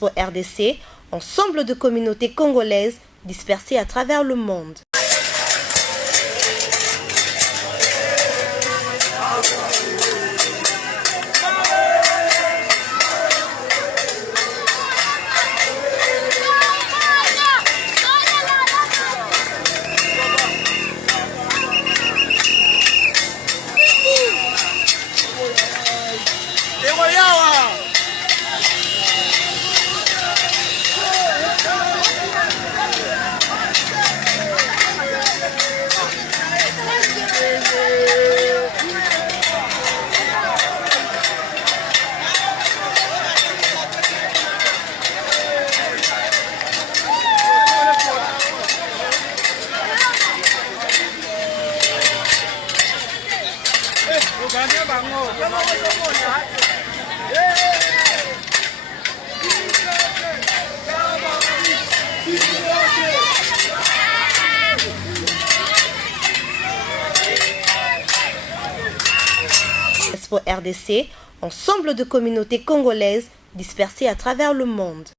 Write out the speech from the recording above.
Expo RDC, ensemble de communautés congolaises dispersées à travers le monde. Expo RDC, ensemble de communautés congolaises dispersées à travers le monde.